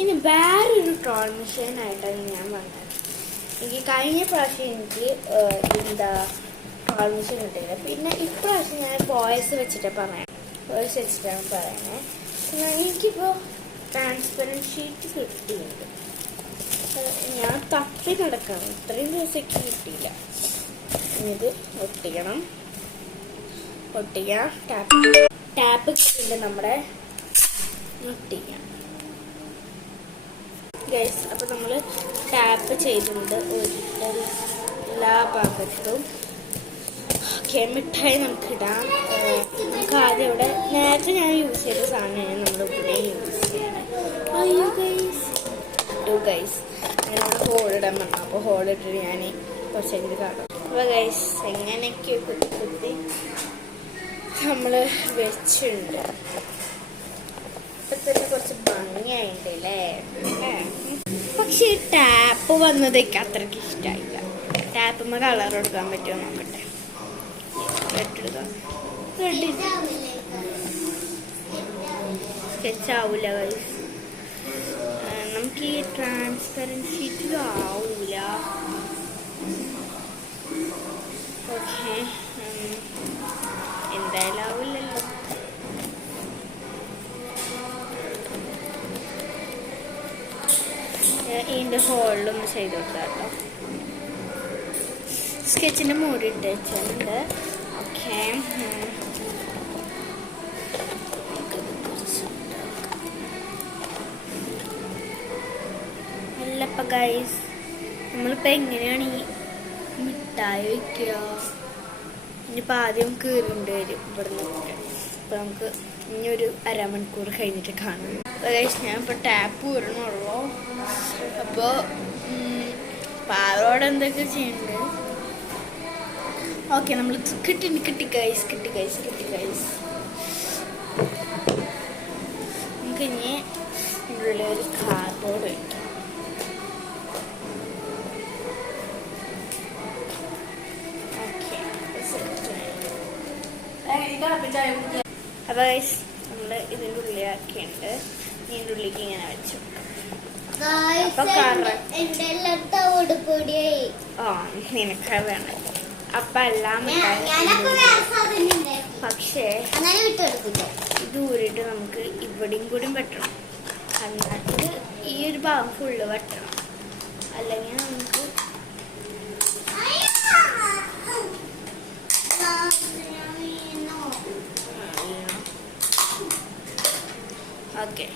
ഇനി വേറൊരു ട്രോൾ മെഷീനായിട്ടാണ് ഞാൻ വന്നത്. എനിക്ക് കഴിഞ്ഞ പ്രാവശ്യം എനിക്ക് എന്താ ട്രോൾ മെഷീൻ കിട്ടിയില്ല. പിന്നെ ഇപ്രാവശ്യം ഞാൻ വോയിസ് വെച്ചിട്ടാണ് പറയുന്നത്. എനിക്കിപ്പോൾ ട്രാൻസ്പെറൻറ്റ് ഷീറ്റ് കിട്ടിയിട്ടുണ്ട്. ഞാൻ തപ്പി നടക്കണം, ഇത്രയും ദിവസമൊക്കെ കിട്ടിയില്ല. ഇത് ഒട്ടിക്കണം. ടാപ്പ് കിട്ടിയിട്ട് നമ്മുടെ ഒട്ടിക്കാം ഗൈസ്. അപ്പോൾ നമ്മൾ ടാപ്പ് ചെയ്തിട്ടുണ്ട് എല്ലാ ഭാഗത്തും. ഓക്കെ, മിഠായി നമുക്കിടാം. നമുക്ക് ആദ്യം ഇവിടെ നേരത്തെ ഞാൻ യൂസ് ചെയ്ത സാധനമാണ് നമ്മൾ ഇവിടെ യൂസ് ചെയ്യണം. അയ്യോ ഗൈസ് ഞാൻ ഹോളിടാൻ പറഞ്ഞു. അപ്പോൾ ഹോളിട്ടിട്ട് ഞാൻ കുറച്ചെങ്കിലും കാണും. അപ്പോൾ ഗൈസ് എങ്ങനെയൊക്കെ കുത്തി നമ്മൾ വെച്ചിട്ടുണ്ട്. ഇപ്പം തന്നെ കുറച്ച് ഭംഗിയായിട്ടുണ്ട് അല്ലേ? പക്ഷെ ഈ ടാപ്പ് വന്നതൊക്കെ അത്രയ്ക്ക് ഇഷ്ടമായില്ല. ടാപ്പുമ്മ കളർ കൊടുക്കാൻ പറ്റുമോ നോക്കട്ടെ. സ്കെച്ചാവൂല ഗൈസ്. നമുക്ക് ഈ ട്രാൻസ്പെറൻറ്റ് ഷീറ്റ് ആവൂല. ഓക്കെ, എന്തായാലും ആവില്ലല്ലോ. ഇതിൻ്റെ ഹോളിലൊന്ന് ചെയ്ത് കൊടുക്കാം കേട്ടോ. സ്കെച്ചിൻ്റെ മൂടി ഇട്ട് വെച്ചിട്ടുണ്ട്. ഓക്കെ, അല്ലപ്പം ഗൈസ് നമ്മളിപ്പോൾ എങ്ങനെയാണ് ഈ മിഠായി വയ്ക്കുക? ഇനിയിപ്പോൾ ആദ്യം കീറിണ്ട് വരും ഇവിടെ നിന്നൊക്കെ. അപ്പോൾ നമുക്ക് ഇനി ഒരു അരമണിക്കൂർ കഴിഞ്ഞിട്ട് കാണാം. അപ്പോൾ ഗൈസ് ഞാൻ ഇപ്പോൾ ടാപ്പ് വരണുള്ളൂ. അപ്പോൾ പാറോടെ എന്തൊക്കെ ചെയ്യുന്നുണ്ട്. ഓക്കെ, നമ്മൾ കിട്ടി ഗൈസ്. നമുക്കിനി ഇവിടെ ഒരു കാർഡ്ബോർഡ് വയ്ക്കാം. അപ്പോൾ ഗൈസ് നമ്മൾ ഇതിൻ്റെ ഉള്ളിലാക്കിയുണ്ട്. ഇതിൻ്റെ ഉള്ളിലേക്ക് ഇങ്ങനെ വെച്ചു. നിനക്ക് വേണം. അപ്പം എല്ലാം പക്ഷേ ഇത് ഊരിയിട്ട് നമുക്ക് ഇവിടെയും കൂടി വെട്ടണം. എന്നിട്ട് ഈ ഒരു ഭാഗം ഫുള്ള് വെട്ടണം. അല്ലെങ്കിൽ നമുക്ക് ഓക്കെ